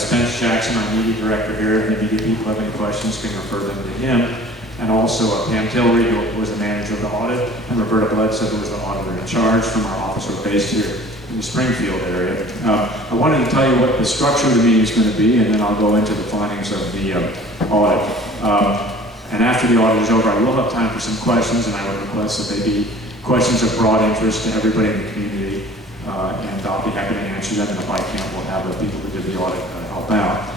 Spence Jackson, our media director here. If any media people have any questions, can refer them to him. And also Pam Tillery, who was the manager of the audit, and Roberta Bledsoe, who was the auditor in charge from our office. We're based here in the Springfield area. I wanted to tell you what the structure of the meeting is going to be, and then I'll go into the findings of the audit. And after the audit is over, I will have time for some questions, and I would request that they be questions of broad interest to everybody in the community, and I'll be happy to answer them, and if I can't, we'll have the people who did the audit help out.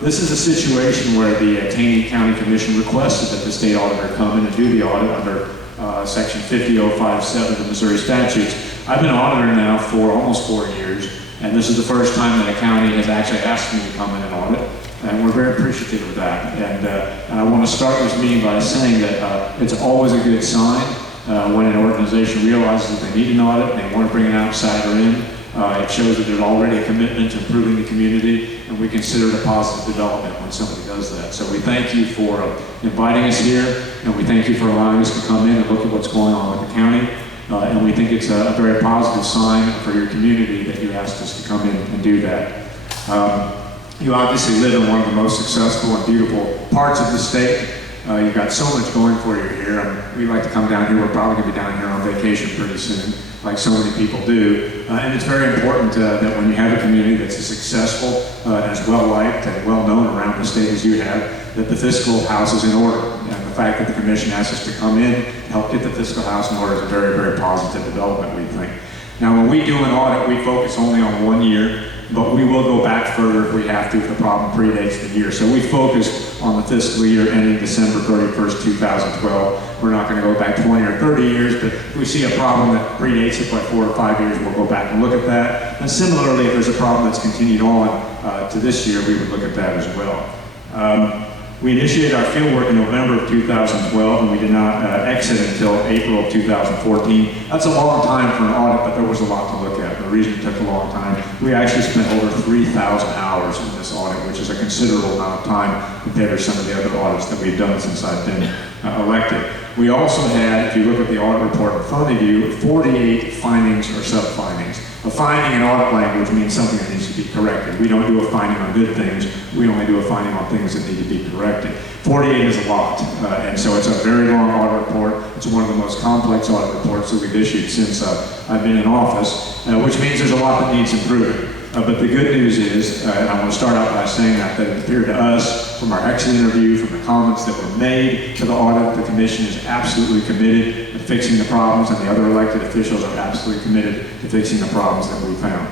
This is a situation where the Taney County Commission requested that the state auditor come in and do the audit under section 50057 of the Missouri statutes. I've been an auditor now for almost 4 years, and this is the first time that a county has actually asked me to come in and audit, and we're very appreciative of that. And I want to start this meeting by saying that it's always a good sign when an organization realizes that they need an audit and they want to bring an outsider in. It shows that there's already a commitment to improving the community, and we consider it a positive development when somebody does that. So we thank you for inviting us here, and we thank you for allowing us to come in and look at what's going on with the county. And we think it's a very positive sign for your community that you asked us to come in and do that. You obviously live in one of the most successful and beautiful parts of the state. You've got so much going for you here. We like to come down here. We're probably going to be down here on vacation pretty soon, like so many people do. And it's very important that when you have a community that's as successful and as well-liked and well-known around the state as you have, that the fiscal house is in order. And the fact that the commission asks us to come in and help get the fiscal house in order is a very, very positive development, we think. Now, when we do an audit, we focus only on 1 year, but we will go back further if we have to if the problem predates the year. So we focus on the fiscal year ending December 31st, 2012. We're not going to go back 20 or 30 years, but if we see a problem that predates it by 4 or 5 years, we'll go back and look at that. And similarly, if there's a problem that's continued on to this year, we would look at that as well. We initiated our fieldwork in November of 2012, and we did not exit until April of 2014. That's a long time for an audit, but there was a lot to look at. The reason it took a long time, we actually spent over 3,000 hours in this audit, which is a considerable amount of time compared to some of the other audits that we've done since I've been elected. We also had, if you look at the audit report in front of you, 48 findings or sub-findings. A finding in audit language means something that needs to be corrected. We don't do a finding on good things. We only do a finding on things that need to be corrected. 48 is a lot, and so it's a very long audit report. It's one of the most complex audit reports that we've issued since I've been in office, which means there's a lot that needs improving. But the good news is, and I want to start out by saying that it appeared to us from our exit interview, from the comments that were made to the audit, the commission is absolutely committed to fixing the problems, and the other elected officials are absolutely committed to fixing the problems that we found.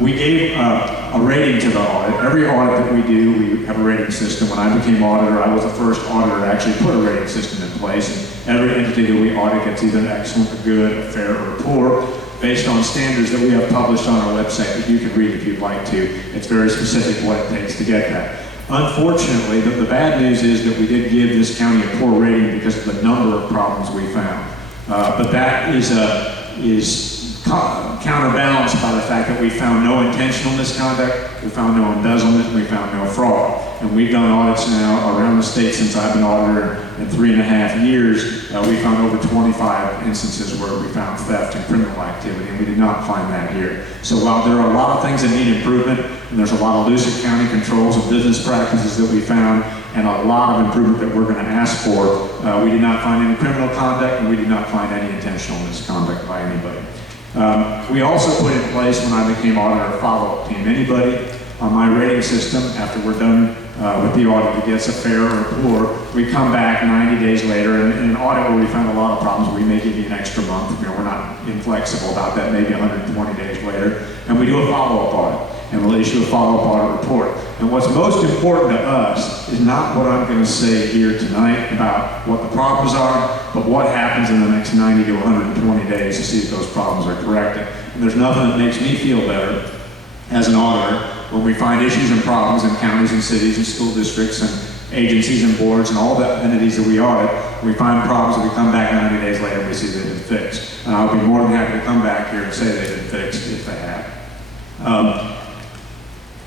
We gave a rating to the audit. Every audit that we do, we have a rating system. When I became auditor, I was the first auditor to actually put a rating system in place, and every entity that we audit gets either an excellent, a good, a fair, or a poor, based on standards that we have published on our website that you can read if you'd like to. It's very specific what it takes to get that. Unfortunately, the bad news is that we did give this county a poor rating because of the number of problems we found. But that is counterbalanced by the fact that we found no intentional misconduct, we found no embezzlement, and we found no fraud. And we've done audits now around the state since I've been auditor in 3.5 years. We found over 25 instances where we found theft and criminal activity, and we did not find that here. So while there are a lot of things that need improvement, and there's a lot of loose county controls and business practices that we found, and a lot of improvement that we're going to ask for, we did not find any criminal conduct, and we did not find any intentional misconduct by anybody. We also put in place, when I became auditor, a follow-up team. Anybody on my rating system, after we're done with the audit, that gets a fair or a poor, we come back 90 days later, and in an audit where we found a lot of problems, we may give you an extra month. You know, we're not inflexible about that, maybe 120 days later, and we do a follow-up audit, and we'll issue a follow-up audit report. And what's most important to us is not what I'm going to say here tonight about what the problems are, but what happens in the next 90 to 120 days to see if those problems are corrected. And there's nothing that makes me feel better as an auditor when we find issues and problems in counties and cities and school districts and agencies and boards and all the entities that we audit. We find problems and we come back 90 days later and we see they've been fixed. And I'll be more than happy to come back here and say they've been fixed if they have.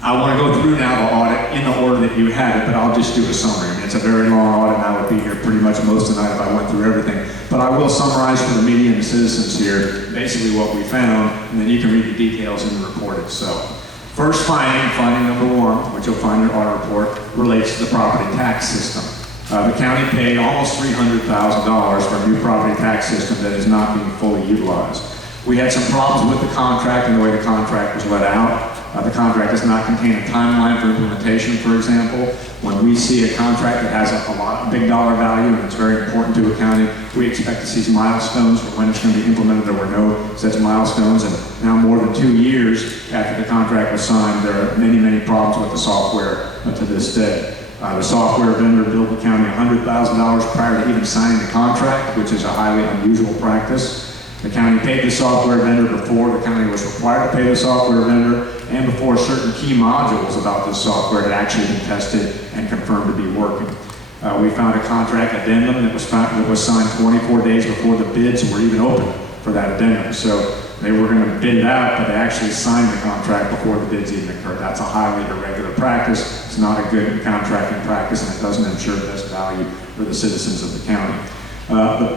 I want to go through now the audit in the order that you had it, but I'll just do a summary. I mean, it's a very long audit, and I would be here pretty much most of the night if I went through everything. But I will summarize for the media and the citizens here basically what we found, and then you can read the details in the report itself. First finding number one, which you'll find in your audit report, relates to the property tax system. The county paid almost $300,000 for a new property tax system that is not being fully utilized. We had some problems with the contract and the way the contract was let out. The contract does not contain a timeline for implementation, for example. When we see a contract that has a big dollar value and it's very important to a county, we expect to see milestones for when it's going to be implemented. There were no such milestones, and now more than 2 years after the contract was signed, there are many, many problems with the software to this day. The software vendor billed the county $100,000 prior to even signing the contract, which is a highly unusual practice. The county paid the software vendor before the county was required to pay the software vendor, and before certain key modules about this software had actually been tested and confirmed to be working. We found a contract addendum that was signed 24 days before the bids were even open for that addendum. So they were going to bid it out, but they actually signed the contract before the bids even occurred. That's a highly irregular practice. It's not a good contracting practice, and it doesn't ensure best value for the citizens of the county.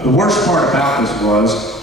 The worst part about this was,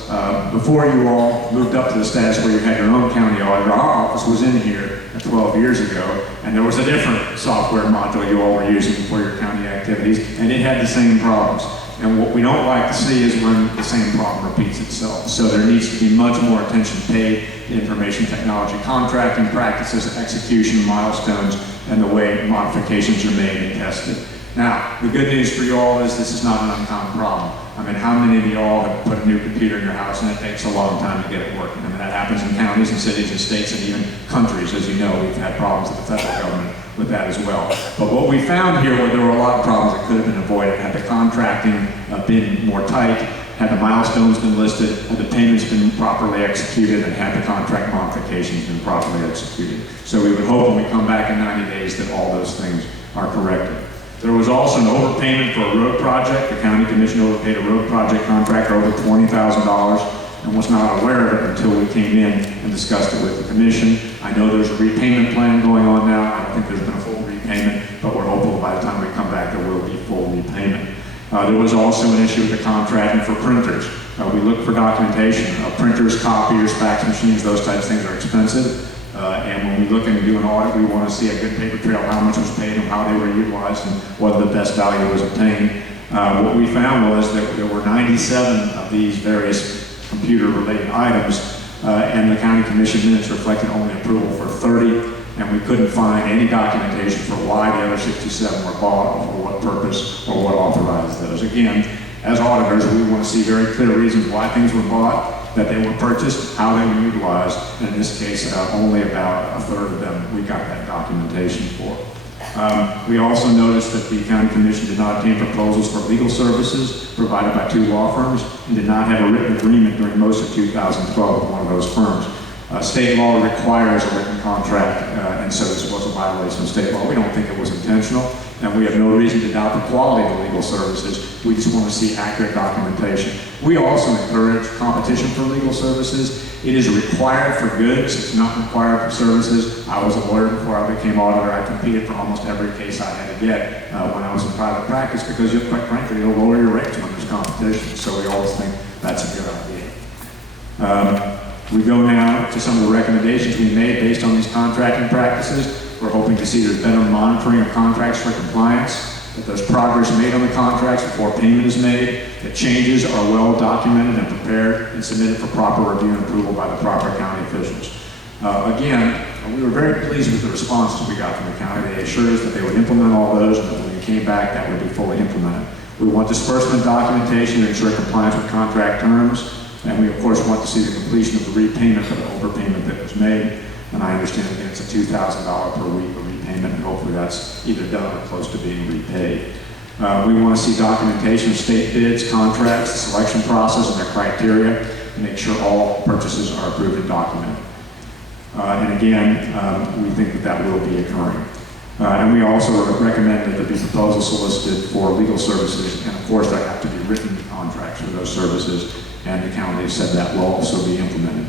before you all moved up to the status where you had your own county auditor, our office was in here 12 years ago, and there was a different software module you all were using for your county activities, and it had the same problems. And what we don't like to see is when the same problem repeats itself. So there needs to be much more attention paid to information technology contracting practices, execution milestones, and the way modifications are made and tested. Now, the good news for you all is this is not an uncommon problem. I mean, how many of you all have put a new computer in your house and it takes a long time to get it working? I mean, that happens in counties and cities and states and even countries. As you know, we've had problems with the federal government with that as well. But what we found here were there were a lot of problems that could have been avoided had the contracting been more tight, had the milestones been listed, had the payments been properly executed, and had the contract modifications been properly executed. So we would hope when we come back in 90 days that all those things are corrected. There was also an overpayment for a road project. The county commission overpaid a road project contractor over $20,000 and was not aware of it until we came in and discussed it with the commission. I know there's a repayment plan going on now. I don't think there's been a full repayment, but we're hopeful by the time we come back there will be full repayment. There was also an issue with the contracting for printers. We look for documentation. Printers, copiers, fax machines, those types of things are expensive. And when we look and do an audit, we want to see a good paper trail, how much was paid and how they were utilized and whether the best value was obtained. What we found was that there were 97 of these various computer-related items, and the county commission minutes reflected only approval for 30, and we couldn't find any documentation for why the other 67 were bought, or for what purpose, or what authorized those. Again, as auditors, we want to see very clear reasons why things were bought, that they were purchased, how they were utilized, and in this case, only about a third of them we got that documentation for. We also noticed that the county commission did not obtain proposals for legal services provided by 2 law firms and did not have a written agreement during most of 2012 with one of those firms. State law requires a written contract, and so this was a violation of state law. We don't think it was intentional, and we have no reason to doubt the quality of the legal services. We just want to see accurate documentation. We also encourage competition for legal services. It is required for goods. It's not required for services. I was a lawyer before I became auditor. I competed for almost every case I had to get when I was in private practice because, quite frankly, you'll lower your rates when there's competition. So we always think that's a good idea. We go now to some of the recommendations we made based on these contracting practices. We're hoping to see there's better monitoring of contracts for compliance, that there's progress made on the contracts before payment is made, that changes are well documented and prepared and submitted for proper review and approval by the proper county officials. Again, we were very pleased with the responses we got from the county. They assured us that they would implement all those and that when we came back that would be fully implemented. We want disbursement documentation to ensure compliance with contract terms. And we, of course, want to see the completion of the repayment for the overpayment that was made. And I understand, again, it's a $2,000 per week of repayment, and hopefully that's either done or close to being repaid. We want to see documentation of state bids, contracts, the selection process, and their criteria, to make sure all purchases are approved and documented. And again, we think that that will be occurring. And we also recommend that there be proposals solicited for legal services, and of course, there have to be written contracts for those services. And the county has said that will also be implemented.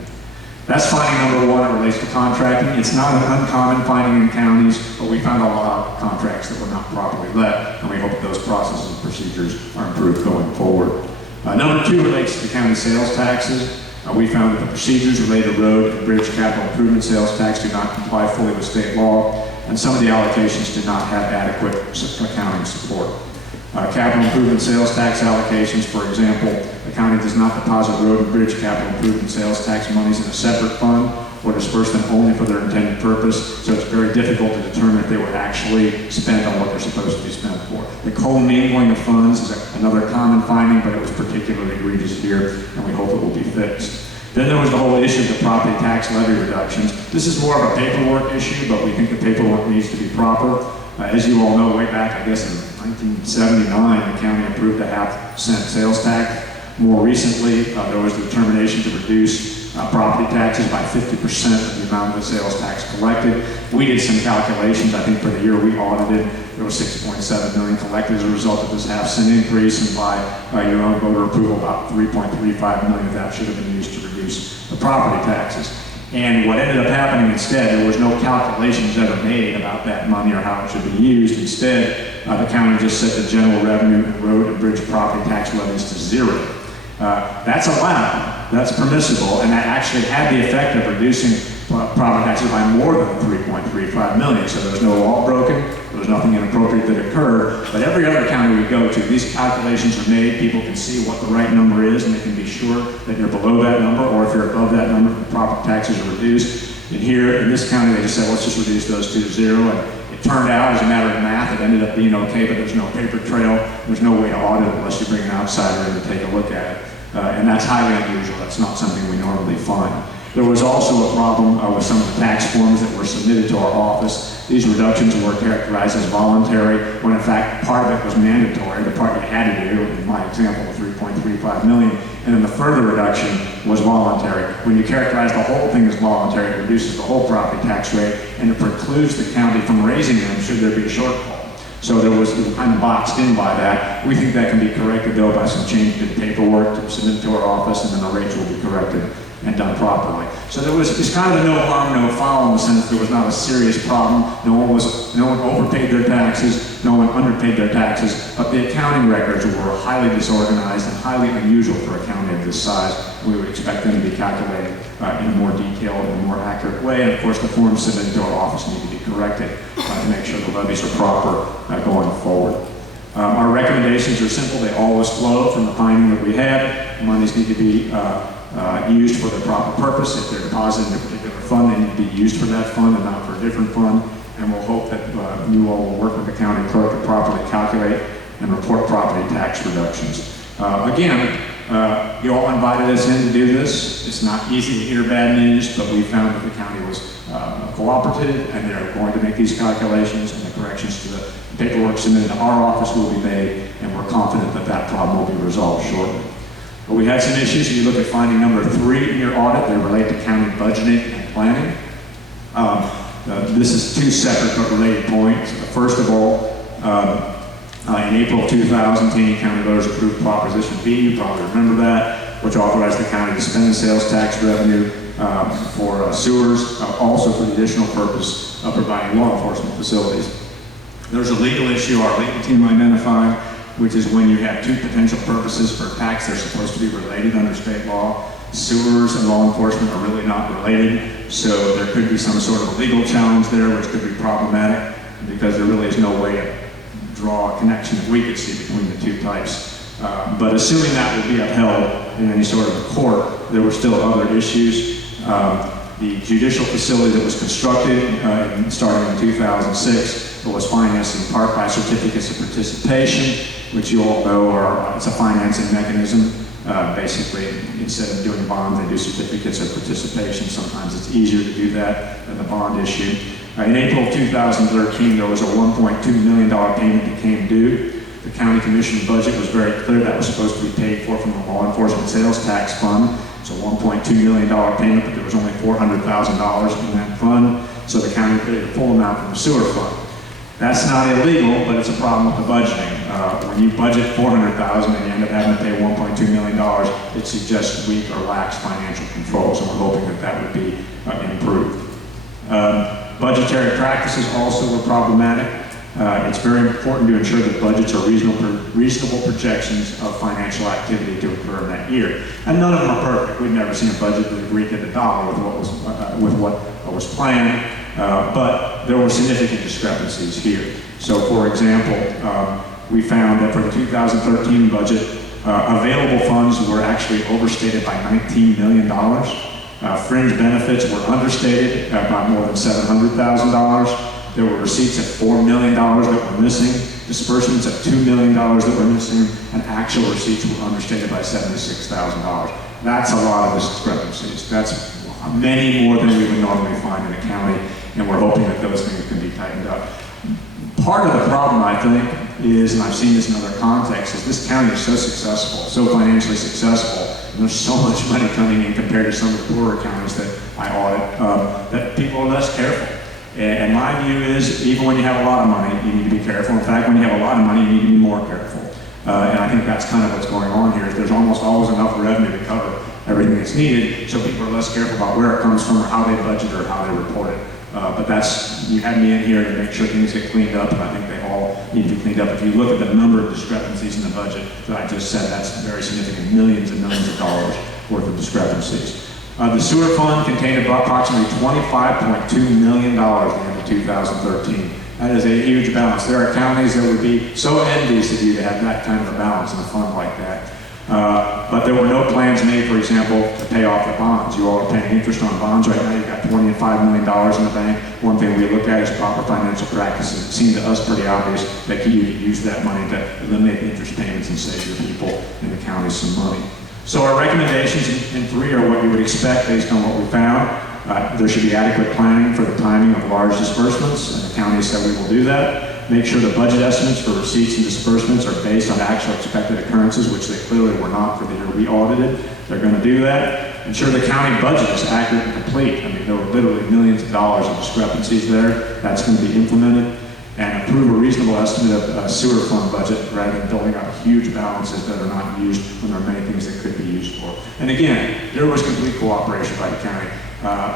That's finding number 1. It relates to contracting. It's not an uncommon finding in counties, but we found a lot of contracts that were not properly let, and we hope that those processes and procedures are improved going forward. Number 2 relates to the county sales taxes. We found that the procedures related to road and bridge capital improvement sales tax do not comply fully with state law, and some of the allocations did not have adequate accounting support. Capital improvement sales tax allocations, for example, the county does not deposit road and bridge capital improvement sales tax monies in a separate fund or disperse them only for their intended purpose, so it's very difficult to determine if they were actually spent on what they're supposed to be spent for. The commingling of funds is another common finding, but it was particularly egregious here, and we hope it will be fixed. Then there was the whole issue of the property tax levy reductions. This is more of a paperwork issue, but we think the paperwork needs to be proper. As you all know, way back, I guess in 1979, the county approved a half-cent sales tax. More recently, there was the determination to reduce property taxes by 50% of the amount of the sales tax collected. We did some calculations. I think for the year we audited, there was $6.7 million collected as a result of this half-cent increase, and by your own voter approval, about $3.35 million of that should have been used to reduce the property taxes. And what ended up happening instead, there was no calculations ever made about that money or how it should be used. Instead, the county just set the general revenue and road and bridge property tax levies to zero. That's allowed, that's permissible, and that actually had the effect of reducing property taxes by more than $3.35 million. So there was no law broken, there was nothing inappropriate that occurred, but every other county we go to, these calculations are made, people can see what the right number is, and they can be sure that you're below that number, or if you're above that number, the property taxes are reduced. And here in this county, they just said, let's just reduce those two to zero, and it turned out, as a matter of math, it ended up being okay, but there's no paper trail, there's no way to audit it unless you bring an outsider in to take a look at it. And that's highly unusual. That's not something we normally find. There was also a problem with some of the tax forms that were submitted to our office. These reductions were characterized as voluntary, when in fact part of it was mandatory. The part you had to do, in my example, was $3.35 million, and then the further reduction was voluntary. When you characterize the whole thing as voluntary, it reduces the whole property tax rate, and it precludes the county from raising them should there be a shortfall. So there was kind of boxed in by that. We think that can be corrected though by some change in paperwork to submit to our office, and then the rates will be corrected and done properly. So there was it's kind of a no harm, no foul in the sense there was not a serious problem. No one overpaid their taxes, no one underpaid their taxes, but the accounting records were highly disorganized and highly unusual for a county of this size. We would expect them to be calculated in a more detailed and more accurate way. And of course, the forms submitted to our office need to be corrected to make sure the levies are proper going forward. Our recommendations are simple. They always flow from the finding that we had. Monies need to be used for the proper purpose. If they're deposited in a particular fund, they need to be used for that fund and not for a different fund. And we'll hope that you all will work with the county clerk to properly calculate and report property tax reductions. Again, you all invited us in to do this. It's not easy to hear bad news, but we found that the county was cooperative, and they're going to make these calculations, and the corrections to the paperwork submitted to our office will be made, and we're confident that that problem will be resolved shortly. But we had some issues. If you look at finding number 3 in your audit, they relate to county budgeting and planning. This is two separate but related points. First of all, in April of 2000, Taney County voters approved Proposition B, you probably remember that, which authorized the county to spend the sales tax revenue for sewers, also for the additional purpose of providing law enforcement facilities. There's a legal issue our legal team identified, which is when you have two potential purposes for a tax, they're supposed to be related under state law. Sewers and law enforcement are really not related, so there could be some sort of a legal challenge there, which could be problematic because there really is no way to draw a connection that we could see between the two types. But assuming that would be upheld in any sort of court, there were still other issues. The judicial facility that was constructed starting in 2006 was financed in part by certificates of participation, which you all know it's a financing mechanism. Basically, instead of doing bonds, they do certificates of participation. Sometimes it's easier to do that than the bond issue. In April of 2013, there was a $1.2 million payment that came due. The county commission budget was very clear that was supposed to be paid for from the law enforcement sales tax fund. It's a $1.2 million payment, but there was only $400,000 in that fund, so the county paid the full amount from the sewer fund. That's not illegal, but it's a problem with the budgeting. When you budget $400,000 and you end up having to pay $1.2 million, it suggests weak or lax financial controls, and we're hoping that that would be improved. Budgetary practices also were problematic. It's very important to ensure that budgets are reasonable projections of financial activity to occur in that year. And none of them are perfect. We've never seen a budget that agreed to the dollar with what was planned, but there were significant discrepancies here. So, for example, we found that for the 2013 budget, available funds were actually overstated by $19 million. Fringe benefits were understated by more than $700,000. There were receipts of $4 million that were missing, disbursements of $2 million that were missing, and actual receipts were understated by $76,000. That's a lot of discrepancies. That's many more than we would normally find in a county, and we're hoping that those things can be tightened up. Part of the problem, I think, is, and I've seen this in other contexts, is this county is so successful, so financially successful, and there's so much money coming in compared to some of the poorer counties that I audit, that people are less careful. And my view is, even when you have a lot of money, you need to be careful. In fact, when you have a lot of money, you need to be more careful. And I think that's kind of what's going on here. Is there's almost always enough revenue to cover everything that's needed, so people are less careful about where it comes from or how they budget or how they report it. But that's, you had me in here to make sure things get cleaned up, and I think they all need to be cleaned up. If you look at the number of discrepancies in the budget that I just said, that's very significant, millions and millions of dollars worth of discrepancies. The sewer fund contained approximately $25.2 million at the end of 2013. That is a huge balance. There are counties that would be so envious of you to have that kind of a balance in a fund like that. But there were no plans made, for example, to pay off the bonds. You all are paying interest on bonds right now. You've got $20 and $5 million in the bank. One thing we looked at is proper financial practices. It seemed to us pretty obvious that you could use that money to eliminate the interest payments and save your people in the county some money. So our recommendations in 3 are what you would expect based on what we found. There should be adequate planning for the timing of large disbursements, and the county said we will do that. Make sure the budget estimates for receipts and disbursements are based on actual expected occurrences, which they clearly were not for the year we audited. They're going to do that. Ensure the county budget is accurate and complete. I mean, there were literally millions of dollars of discrepancies there. That's going to be implemented. And approve a reasonable estimate of a sewer fund budget rather than building up huge balances that are not used when there are many things that could be used for. And again, there was complete cooperation by the county.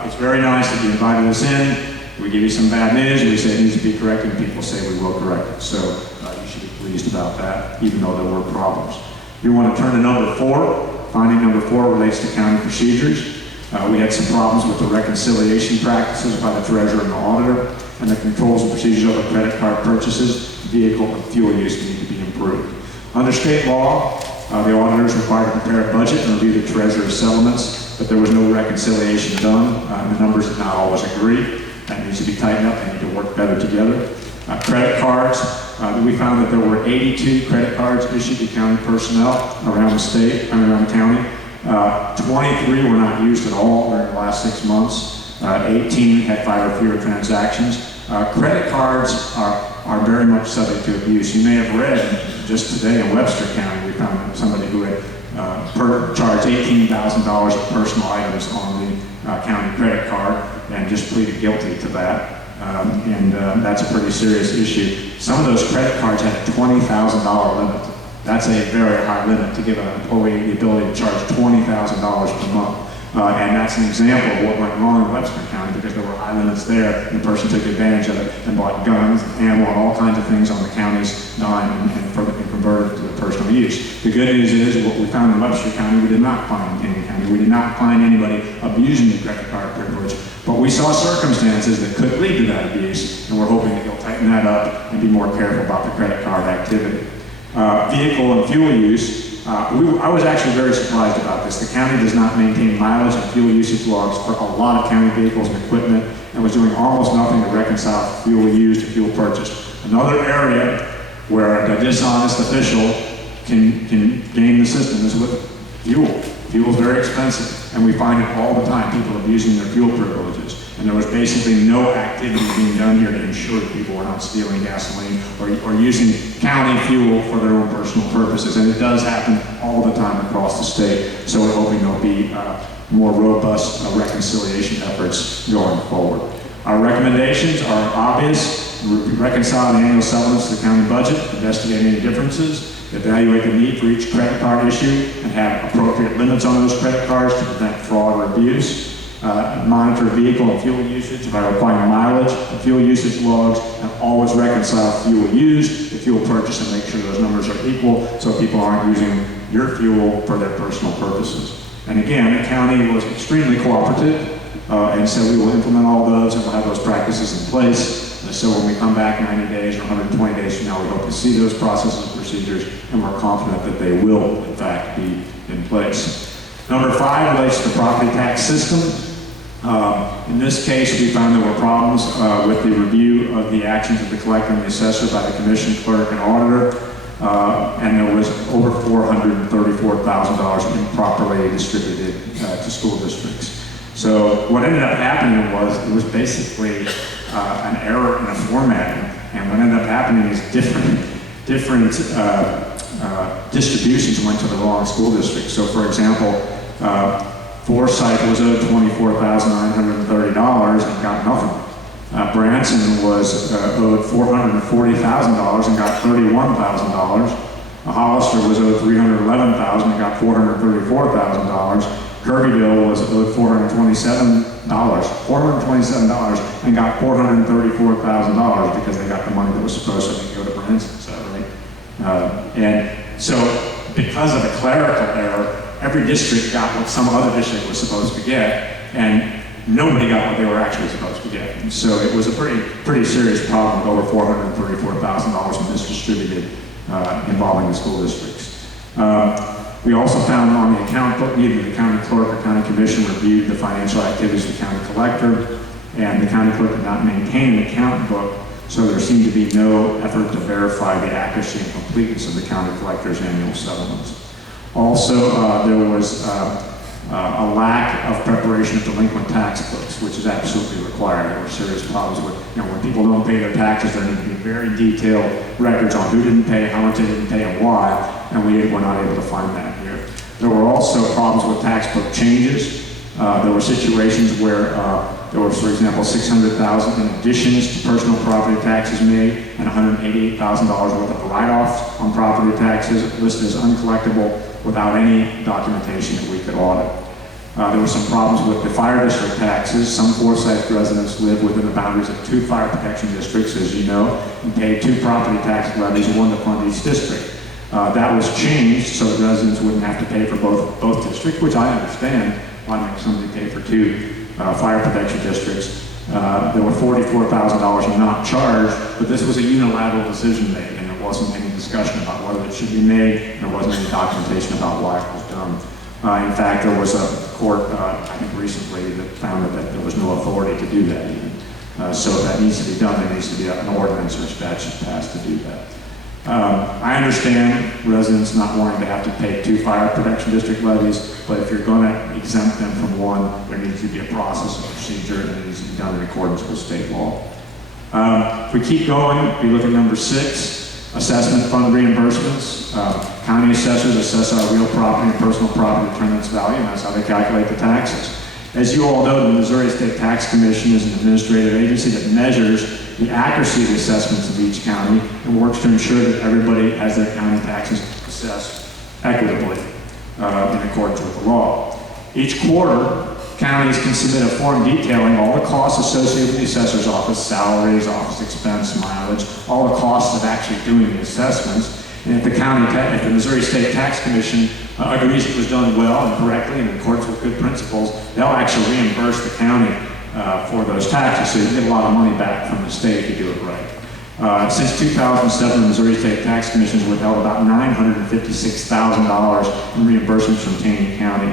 It's very nice that you invited us in. We give you some bad news, we say it needs to be corrected, and people say we will correct it. So you should be pleased about that, even though there were problems. You want to turn to number 4. Finding number 4 relates to county procedures. We had some problems with the reconciliation practices by the treasurer and the auditor, and the controls and procedures over credit card purchases, vehicle, and fuel use need to be improved. Under state law, the auditor is required to prepare a budget and review the treasurer's settlements, but there was no reconciliation done. The numbers did not always agree. That needs to be tightened up. They need to work better together. Credit cards, we found that there were 82 credit cards issued to county personnel around the state, around the county. 23 were not used at all during the last 6 months. 18 had 5 or fewer transactions. Credit cards are very much subject to abuse. You may have read just today in Webster County, we found somebody who had charged $18,000 of personal items on the county credit card and just pleaded guilty to that. That's a pretty serious issue. Some of those credit cards had a $20,000 limit. That's a very high limit to give an employee the ability to charge $20,000 per month. And that's an example of what went wrong in Webster County, because there were high limits there, and the person took advantage of it and bought guns, ammo, and all kinds of things on the county's dime and converted it to the personal use. The good news is, what we found in Webster County, we did not find in Taney County. We did not find anybody abusing the credit card privilege, but we saw circumstances that could lead to that abuse, and we're hoping that you'll tighten that up and be more careful about the credit card activity. Vehicle and fuel use. I was actually very surprised about this. The county does not maintain mileage and fuel usage logs for a lot of county vehicles and equipment, and was doing almost nothing to reconcile fuel used to fuel purchased. Another area where a dishonest official can game the system is with fuel. Fuel is very expensive, and we find it all the time, people abusing their fuel privileges. And there was basically no activity being done here to ensure that people were not stealing gasoline or using county fuel for their own personal purposes. And it does happen all the time across the state. So we're hoping there'll be more robust reconciliation efforts going forward. Our recommendations are obvious. Reconcile the annual settlements to the county budget, investigate any differences, evaluate the need for each credit card issue, and have appropriate limits on those credit cards to prevent fraud or abuse. monitor vehicle and fuel usage by requiring mileage and fuel usage logs, and always reconcile fuel used to fuel purchase and make sure those numbers are equal so people aren't using your fuel for their personal purposes. And again, the county was extremely cooperative and said we will implement all those and we'll have those practices in place. And so when we come back 90 days or 120 days from now, we hope to see those processes and procedures, and we're confident that they will, in fact, be in place. Number 5 relates to the property tax system. In this case, we found there were problems with the review of the actions of the collector and the assessor by the commission clerk and auditor, and there was over $434,000 improperly distributed to school districts. So what ended up happening was it was basically an error in a formatting, and what ended up happening is different distributions went to the wrong school district. So for example, Forsyth was owed $24,930 and got nothing. Branson was owed $440,000 and got $31,000. Hollister was owed $311,000 and got $434,000. Kirbyville was owed $427 and got $434,000 because they got the money that was supposed to go to Branson. Is that right? And so, because of a clerical error, every district got what some other district was supposed to get, and nobody got what they were actually supposed to get. And so it was a pretty serious problem with over $434,000 misdistributed involving the school districts. We also found on the account book, neither the county clerk or county commission reviewed the financial activities of the county collector, and the county clerk did not maintain an account book, so there seemed to be no effort to verify the accuracy and completeness of the county collector's annual settlements. Also, there was a lack of preparation of delinquent tax books, which is absolutely required. There were serious problems with, when people don't pay their taxes, there need to be very detailed records on who didn't pay, how much they didn't pay, and why, and we were not able to find that here. There were also problems with tax book changes. There were situations where there was, for example, $600,000 in additions to personal property taxes made and $188,000 worth of write-offs on property taxes listed as uncollectible without any documentation that we could audit. There were some problems with the fire district taxes. Some Forsyth residents live within the boundaries of 2 fire protection districts, as you know, and paid 2 property tax levies, one to fund each district. That was changed so that residents wouldn't have to pay for both districts, which I understand. Why make somebody pay for 2 fire protection districts? There were $44,000 not charged, but this was a unilateral decision made, and there wasn't any discussion about whether it should be made, and there wasn't any documentation about why it was done. In fact, there was a court, I think recently, that found that there was no authority to do that even. So if that needs to be done, there needs to be an ordinance or statute passed to do that. I understand residents not wanting to have to pay 2 fire protection district levies, but if you're going to exempt them from one, there needs to be a process and procedure, and it needs to be done in accordance with state law. If we keep going, we look at number 6, assessment fund reimbursements. County assessors assess our real property and personal property to determine its value, and that's how they calculate the taxes. As you all know, the Missouri State Tax Commission is an administrative agency that measures the accuracy of the assessments of each county and works to ensure that everybody has their county taxes assessed equitably in accordance with the law. Each quarter, counties can submit a form detailing all the costs associated with the assessor's office, salaries, office expense, mileage, all the costs of actually doing the assessments. And if the Missouri State Tax Commission agrees it was done well and correctly and in accordance with good principles, they'll actually reimburse the county for those taxes, so you get a lot of money back from the state if you do it right. Since 2007, the Missouri State Tax Commission has withheld about $956,000 in reimbursements from Taney County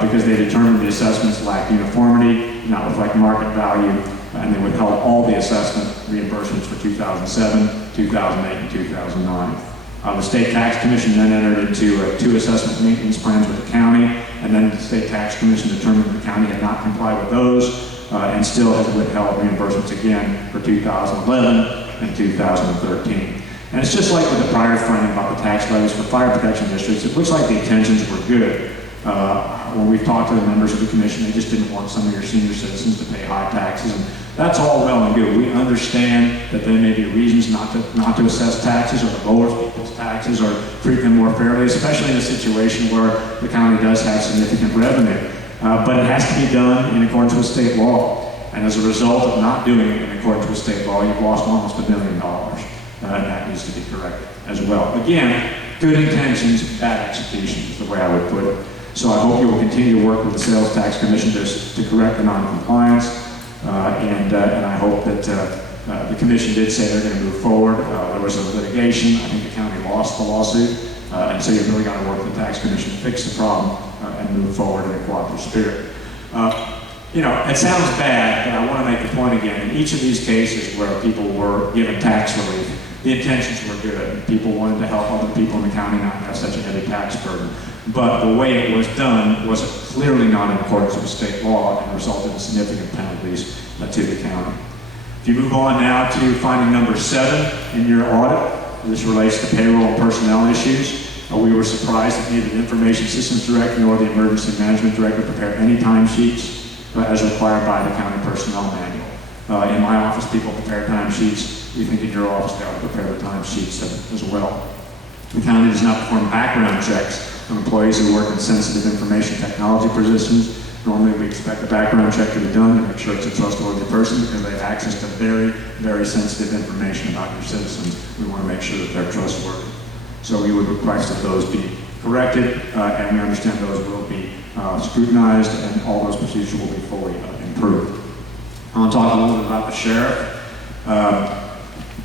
because they determined the assessments lack uniformity, did not reflect market value, and they withheld all the assessment reimbursements for 2007, 2008, and 2009. The State Tax Commission then entered into 2 assessment maintenance plans with the county, and then the State Tax Commission determined the county had not complied with those and still has withheld reimbursements again for 2011 and 2013. And it's just like with the prior finding about the tax levies for fire protection districts, it looks like the intentions were good. When we've talked to the members of the commission, they just didn't want some of your senior citizens to pay high taxes, and that's all well and good. We understand that there may be reasons not to assess taxes or to lower people's taxes or treat them more fairly, especially in a situation where the county does have significant revenue. but it has to be done in accordance with state law. And as a result of not doing it in accordance with state law, you've lost almost $1 million. And that needs to be corrected as well. Again, good intentions, bad execution is the way I would put it. So I hope you will continue to work with the Sales Tax Commission to correct the non-compliance. And I hope that the commission did say they're going to move forward. There was a litigation. I think the county lost the lawsuit. And so you've really got to work with the tax commission to fix the problem and move forward in a cooperative spirit. You know, it sounds bad, but I want to make the point again. In each of these cases where people were given tax relief, the intentions were good. People wanted to help other people in the county not have such a heavy tax burden. But the way it was done was clearly not in accordance with state law and resulted in significant penalties to the county. If you move on now to finding number 7 in your audit, this relates to payroll and personnel issues. We were surprised that neither the Information Systems Director nor the Emergency Management Director prepared any timesheets as required by the county personnel manual. In my office, people prepare timesheets. We think in your office, they ought to prepare the timesheets as well. The county does not perform background checks on employees who work in sensitive information technology positions. Normally, we expect a background check to be done to make sure it's a trustworthy person because they have access to very, very sensitive information about your citizens. We want to make sure that they're trustworthy. So we would request that those be corrected, and we understand those will be scrutinized, and all those procedures will be fully improved. I want to talk a little bit about the sheriff.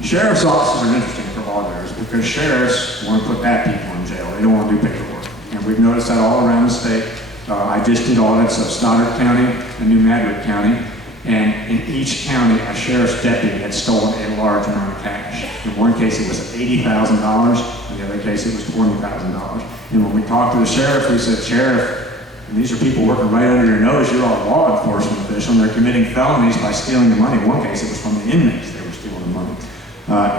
Sheriff's offices are interesting for auditors because sheriffs want to put bad people in jail. They don't want to do paperwork. And we've noticed that all around the state. I just did audits of Stoddard County and New Madrid County, and in each county, a sheriff's deputy had stolen a large amount of cash. In one case, it was $80,000. In the other case, it was $20,000. And when we talked to the sheriff, we said, "Sheriff, and these are people working right under your nose. You're a law enforcement official, and they're committing felonies by stealing the money." In one case, it was from the inmates they were stealing the money.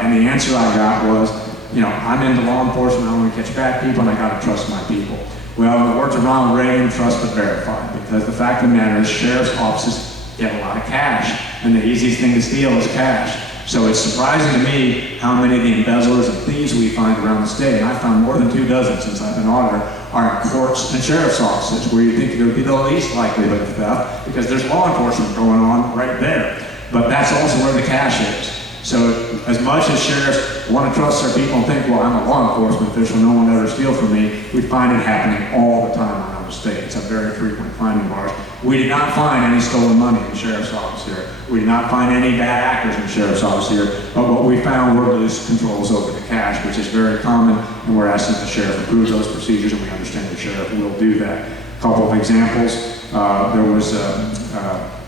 And the answer I got was, you know, I'm into law enforcement, I want to catch bad people, and I got to trust my people. Well, in the words of Ronald Reagan, trust but verify, because the fact of the matter is sheriff's offices get a lot of cash, and the easiest thing to steal is cash. So it's surprising to me how many of the embezzlers and thieves we find around the state, and I've found more than 24 since I've been auditor, are in courts and sheriff's offices, where you think there would be the least likelihood of theft, because there's law enforcement going on right there. But that's also where the cash is. So as much as sheriffs want to trust their people and think, well, I'm a law enforcement official, no one ever steal from me, we find it happening all the time around the state. It's a very frequent finding of ours. We did not find any stolen money in the sheriff's office here. We did not find any bad actors in the sheriff's office here. But what we found were loose controls over the cash, which is very common, and we're asking the sheriff to approve those procedures, and we understand the sheriff will do that. A couple of examples. There was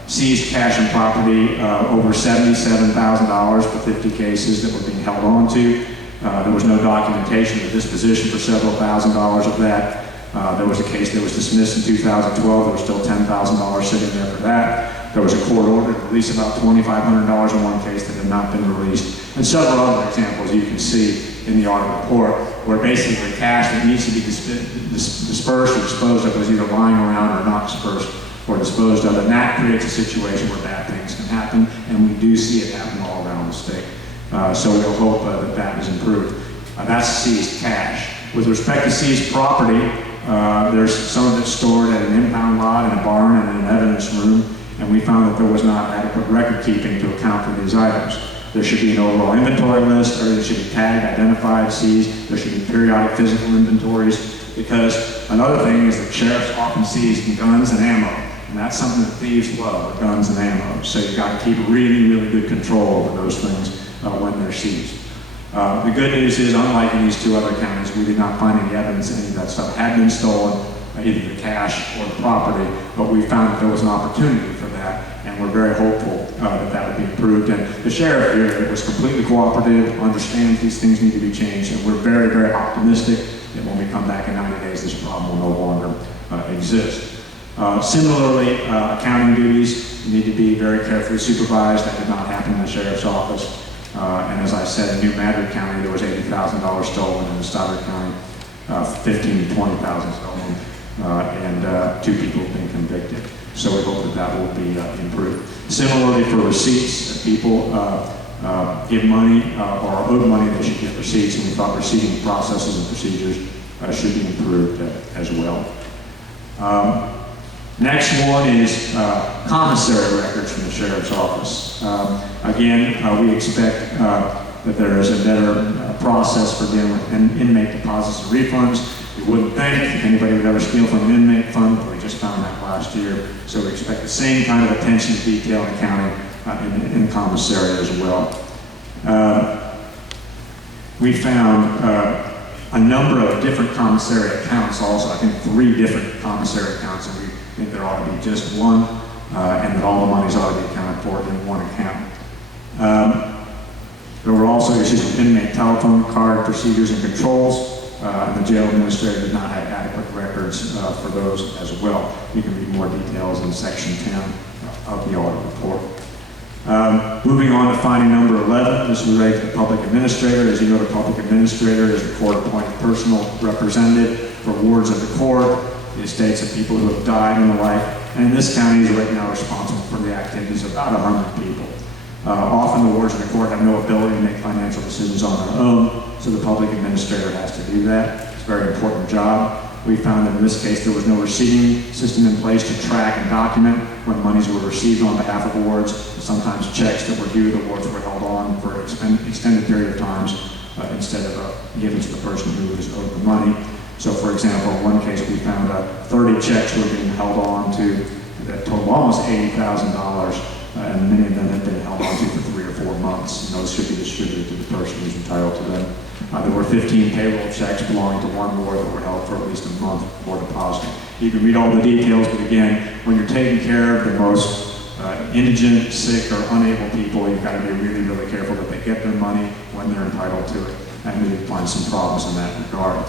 seized cash and property over $77,000 for 50 cases that were being held on to. There was no documentation of disposition for several $1,000s of that. There was a case that was dismissed in 2012. There was still $10,000 sitting there for that. There was a court order to release about $2,500 in one case that had not been released. And several other examples you can see in the audit report where basically cash that needs to be dispersed or disposed of is either lying around or not dispersed or disposed of, and that creates a situation where bad things can happen, and we do see it happen all around the state. So we'll hope that that is improved. That's seized cash. With respect to seized property, there's some of it stored at an impound lot, in a barn, and in an evidence room, and we found that there was not adequate record keeping to account for these items. There should be an overall inventory list, or there should be tagged, identified, seized. There should be periodic physical inventories, because another thing is that sheriffs often seize guns and ammo. And that's something that thieves love, guns and ammo. So you've got to keep really, really good control over those things when they're seized. The good news is, unlike in these 2 other counties, we did not find any evidence that any of that stuff had been stolen, either the cash or the property, but we found that there was an opportunity for that, and we're very hopeful that that would be improved. And the sheriff here was completely cooperative, understands these things need to be changed, and we're very, very optimistic that when we come back in 90 days, this problem will no longer exist. Similarly, accounting duties need to be very carefully supervised. That did not happen in the sheriff's office. And as I said, in New Madrid County, there was $80,000 stolen. In Stoddard County, $15,000 to $20,000 stolen, and 2 people have been convicted. So we hope that that will be improved. Similarly, for receipts, if people give money or are owed money, they should get receipts, and we thought receiving processes and procedures should be improved as well. Next one is commissary records from the sheriff's office. Again, we expect that there is a better process for dealing with inmate deposits and refunds. We wouldn't think anybody would ever steal from an inmate fund, but we just found that last year. So we expect the same kind of attention to detail and accounting in commissary as well. We found a number of different commissary accounts also. I think 3 different commissary accounts, and we think there ought to be just one, and that all the monies ought to be accounted for in one account. There were also issues with inmate telephone card procedures and controls. And the jail administrator did not have adequate records for those as well. You can read more details in section 10 of the audit report. Moving on to finding number 11, this is related to the public administrator. As you know, the public administrator is the court-appointed personal representative for wards of the court, the estates of people who have died and the like. And this county is right now responsible for the activities of about 100 people. Often the wards of the court have no ability to make financial decisions on their own, so the public administrator has to do that. It's a very important job. We found that in this case there was no receiving system in place to track and document when monies were received on behalf of wards. Sometimes checks that were due to the wards were held on for an extended period of times instead of given to the person who was owed the money. So for example, in one case we found 30 checks were being held on to that totaled almost $80,000. And many of them had been held on to for 3 or 4 months, and those should be distributed to the person who's entitled to them. There were 15 payroll checks belonging to one ward that were held for at least a month before depositing. You can read all the details, but again, when you're taking care of the most indigent, sick, or unable people, you've got to be really, really careful that they get their money when they're entitled to it, and we did find some problems in that regard.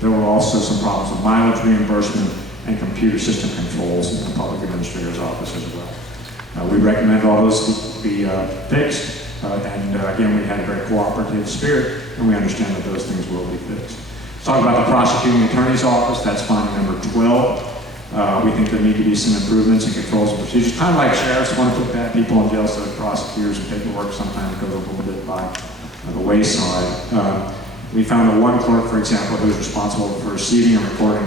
There were also some problems with mileage reimbursement and computer system controls in the public administrator's office as well. We recommend all those be fixed, and again, we had a very cooperative spirit, and we understand that those things will be fixed. Let's talk about the prosecuting attorney's office. That's finding number 12. We think there need to be some improvements in controls and procedures. Kind of like sheriffs want to put bad people in jail, so that prosecutors and paperwork sometimes goes a little bit by the wayside. We found that one clerk, for example, who was responsible for receiving and recording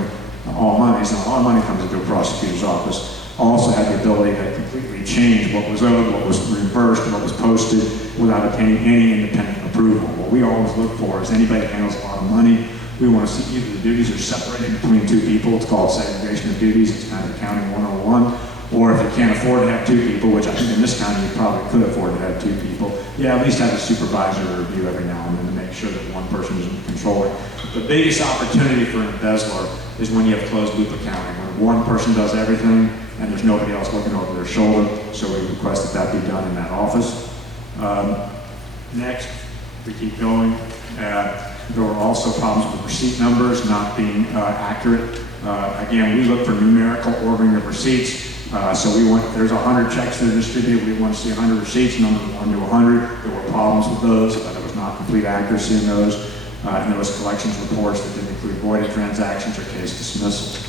all monies. Now, all money comes into a prosecutor's office. Also had the ability to completely change what was owed, what was reimbursed, what was posted without obtaining any independent approval. What we always look for is anybody that handles a lot of money, we want to see either the duties are separated between 2 people. It's called segregation of duties. It's kind of accounting 101. Or if you can't afford to have 2 people, which I think in this county you probably could afford to have 2 people, at least have a supervisor review every now and then to make sure that one person is controlling. The biggest opportunity for an embezzler is when you have closed loop accounting, when one person does everything and there's nobody else looking over their shoulder, so we request that that be done in that office. Next, we keep going. There were also problems with receipt numbers not being accurate. Again, we look for numerical ordering of receipts. So there's 100 checks that are distributed. We want to see 100 receipts, numbers 1 to 100. There were problems with those. There was not complete accuracy in those. And there was collections reports that didn't include voided transactions or case dismissals.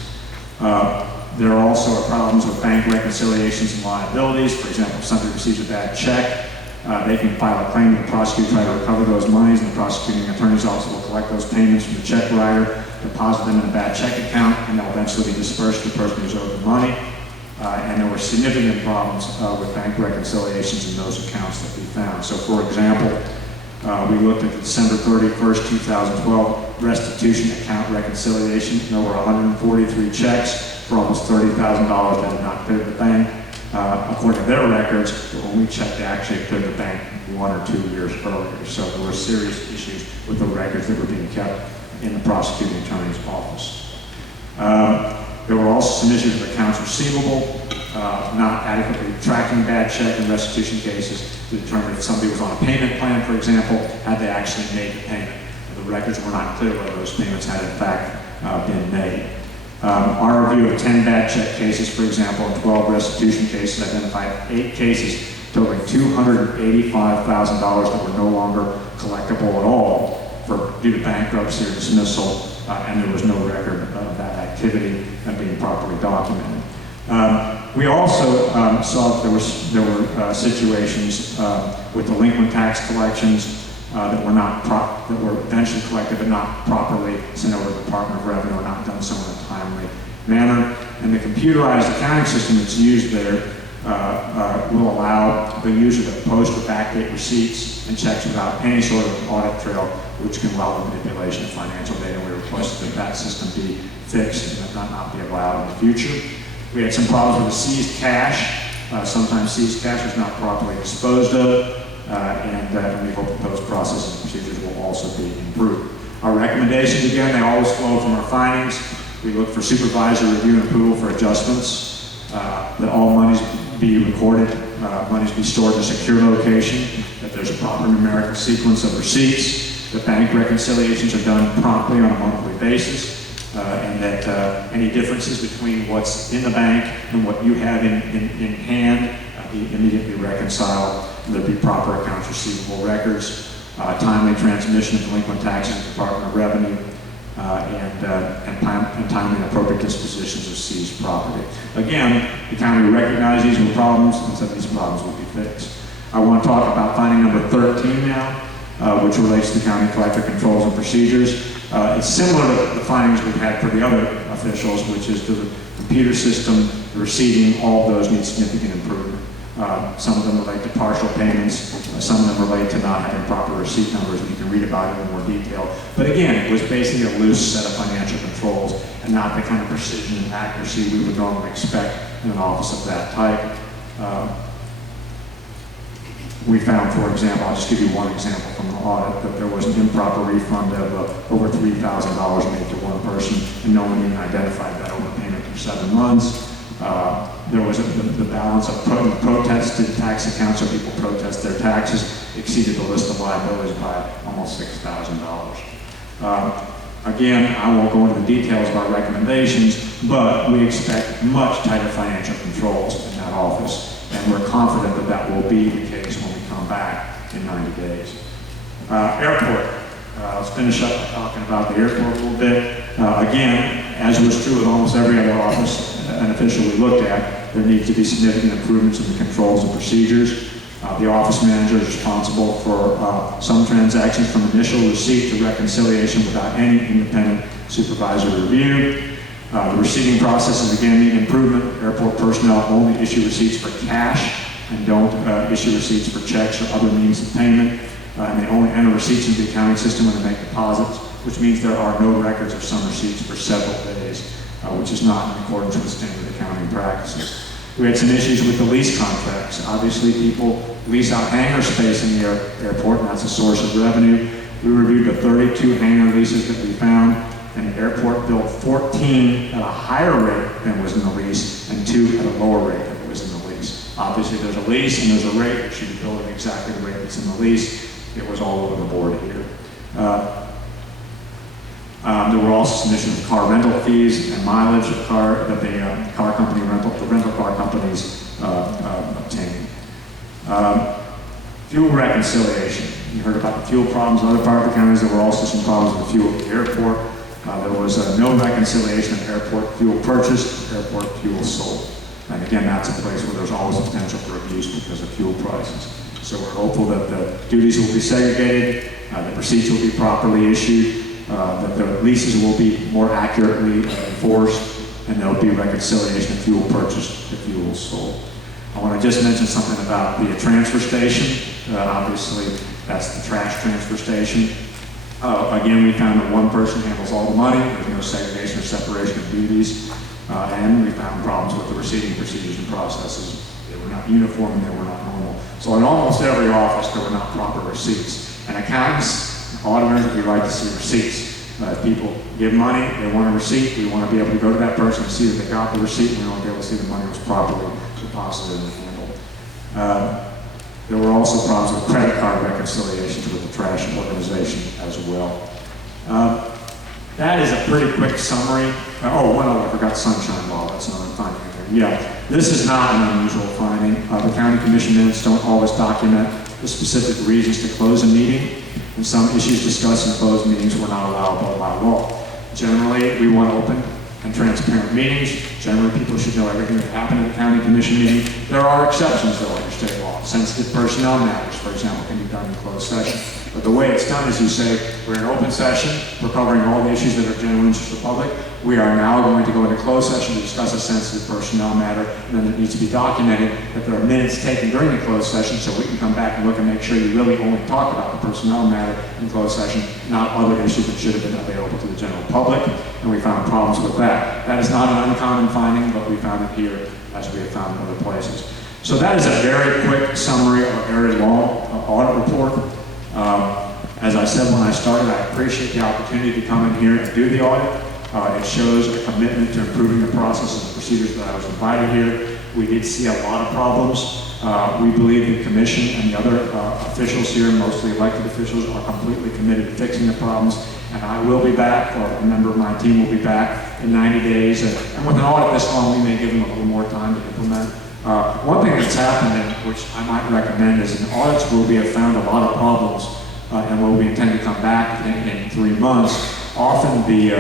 There are also problems with bank reconciliations and liabilities. For example, if somebody receives a bad check, they can file a claim to the prosecutor, try to recover those monies, and the prosecuting attorney's office will collect those payments from the check writer, deposit them in a bad check account, and they'll eventually be dispersed to the person who's owed the money. And there were significant problems with bank reconciliations in those accounts that we found. So for example, we looked at the December 31st, 2012 restitution account reconciliation. There were 143 checks for almost $30,000 that had not cleared the bank. According to their records, when we checked, they actually cleared the bank 1 or 2 years earlier. So there were serious issues with the records that were being kept in the prosecuting attorney's office. There were also some issues with accounts receivable, not adequately tracking bad check and restitution cases to determine if somebody was on a payment plan, for example, had they actually made the payment. The records were not clear whether those payments had in fact been made. Our review of 10 bad check cases, for example, and 12 restitution cases identified 8 cases totaling $285,000 that were no longer collectible at all due to bankruptcy or dismissal, and there was no record of that activity being properly documented. We also saw that there were situations with delinquent tax collections that were eventually collected but not properly sent over to the Department of Revenue or not done so in a timely manner. and the computerized accounting system that's used there will allow the user to post or backdate receipts and checks without any sort of audit trail, which can allow the manipulation of financial data. We requested that that system be fixed and that not be allowed in the future. We had some problems with the seized cash. Sometimes seized cash is not properly disposed of, and we hope that those processes and procedures will also be improved. Our recommendations, again, they always flow from our findings. We look for supervisor review and approval for adjustments, that all monies be recorded, monies be stored in a secure location, that there's a proper numerical sequence of receipts, that bank reconciliations are done promptly on a monthly basis, and that any differences between what's in the bank and what you have in hand be immediately reconciled. There be proper accounts receivable records, timely transmission of delinquent taxes to the Department of Revenue, and timely and appropriate dispositions of seized property. Again, the county recognized these were problems and said these problems would be fixed. I want to talk about finding number 13 now, which relates to county collector controls and procedures. It's similar to the findings we've had for the other officials, which is the computer system, the receiving, all of those need significant improvement. Some of them relate to partial payments, some of them relate to not having proper receipt numbers, and you can read about it in more detail. But again, it was basically a loose set of financial controls and not the kind of precision and accuracy we would normally expect in an office of that type. We found, for example, I'll just give you one example from the audit, that there was an improper refund of over $3,000 made to one person, and no one even identified that overpayment for 7 months. There was the balance of protested tax accounts, so people protest their taxes, exceeded the list of liabilities by almost $6,000. Again, I won't go into the details of our recommendations, but we expect much tighter financial controls in that office, and we're confident that that will be the case when we come back in 90 days. Airport. Let's finish up by talking about the airport a little bit. Again, as was true with almost every other office and official we looked at, there needs to be significant improvements in the controls and procedures. The office manager is responsible for some transactions from initial receipt to reconciliation without any independent supervisory review. The receiving processes again need improvement. Airport personnel only issue receipts for cash and don't issue receipts for checks or other means of payment. And they only enter receipts into the accounting system when they make deposits, which means there are no records of some receipts for several days, which is not in accordance with standard accounting practices. We had some issues with the lease contracts. Obviously, people lease out hangar space in the airport, and that's a source of revenue. We reviewed the 32 hangar leases that we found, and the airport billed 14 at a higher rate than was in the lease, and 2 at a lower rate than was in the lease. Obviously, there's a lease and there's a rate that should be billed at exactly the rate that's in the lease. It was all over the board here. There were also some issues with car rental fees and mileage that the car company the rental car companies obtained. Fuel reconciliation. You heard about the fuel problems in other parts of the counties. There were also some problems with fuel at the airport. There was no reconciliation of airport fuel purchased, airport fuel sold. And again, that's a place where there's always potential for abuse because of fuel prices. So we're hopeful that the duties will be segregated, the receipts will be properly issued, that the leases will be more accurately enforced, and there will be reconciliation of fuel purchased to fuel sold. I want to just mention something about the transfer station. Obviously, that's the trash transfer station. Again, we found that one person handles all the money. There's no segregation or separation of duties. And we found problems with the receiving procedures and processes. They were not uniform and they were not normal. So in almost every office, there were not proper receipts. And accountants, auditors, we like to see receipts. If people give money, they want a receipt. We want to be able to go to that person and see that they got the receipt, and we want to be able to see the money was properly deposited and handled. There were also problems with credit card reconciliations with the trash organization as well. That is a pretty quick summary. One other, I forgot sunshine law. That's another finding in there. Yeah, this is not an unusual finding. The county commission minutes don't always document the specific reasons to close a meeting, and some issues discussed in closed meetings were not allowable by law. Generally, we want open and transparent meetings. Generally, people should know everything that happened at the county commission meeting. There are exceptions, though. state law. Sensitive personnel matters, for example, can be done in closed session. But the way it's done is you say, we're in open session, we're covering all the issues that are of general interest to the public. We are now going to go into closed session to discuss a sensitive personnel matter, and then it needs to be documented that there are minutes taken during the closed session so we can come back and look and make sure you really only talk about the personnel matter in closed session, not other issues that should have been available to the general public, and we found problems with that. That is not an uncommon finding, but we found it here as we have found in other places. So that is a very quick summary of a very long audit report. As I said when I started, I appreciate the opportunity to come in here and do the audit. It shows a commitment to improving the processes and procedures that I was invited here. We did see a lot of problems. We believe the commission and the other officials here, mostly elected officials, are completely committed to fixing the problems. And I will be back, or a member of my team will be back in 90 days. And with an audit this long, we may give them a little more time to implement. One thing that's happened, and which I might recommend, is in audits where we have found a lot of problems and where we intend to come back in 3 months, often the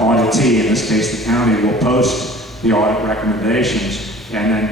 auditee, in this case the county, will post the audit recommendations, and then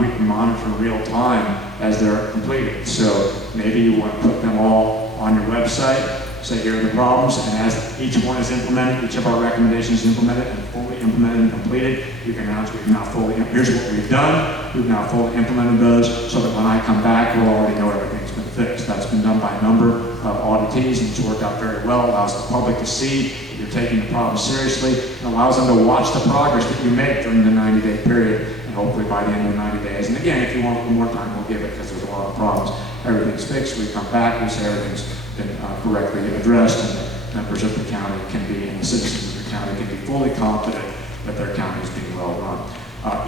we can monitor in real time as they're completed. So maybe you want to put them all on your website, say here are the problems, and as each one is implemented, each of our recommendations is implemented and fully implemented and completed, you can announce we've now fully, here's what we've done, we've now fully implemented those, so that when I come back, we'll already know everything's been fixed. That's been done by a number of auditees, and it's worked out very well. Allows the public to see that you're taking the problem seriously, and allows them to watch the progress that you make during the 90-day period, and hopefully by the end of the 90 days. And again, if you want a little more time, we'll give it, because there's a lot of problems. Everything's fixed, we come back, we say everything's been correctly addressed, and members of the county can be, and the citizens of the county can be fully confident that their county is being well run.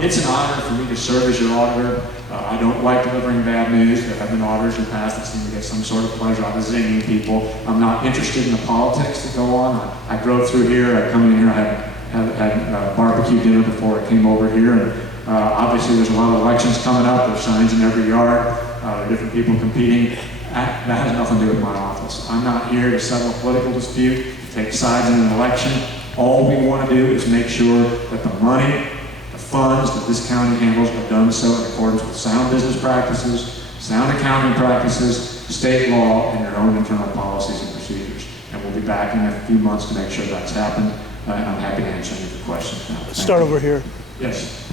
It's an honor for me to serve as your auditor. I don't like delivering bad news. There have been auditors in the past that seem to get some sort of pleasure out of zinging people. I'm not interested in the politics that go on. I drove through here, I come in here, I had barbecue dinner before I came over here, and obviously there's a lot of elections coming up. There's signs in every yard. There are different people competing. That has nothing to do with my office. I'm not here to settle a political dispute, to take sides in an election. All we want to do is make sure that the money, the funds that this county handles are done so in accordance with sound business practices, sound accounting practices, state law, and your own internal policies and procedures. And we'll be back in a few months to make sure that's happened. And I'm happy to answer any of your questions now. Start over here. Yes.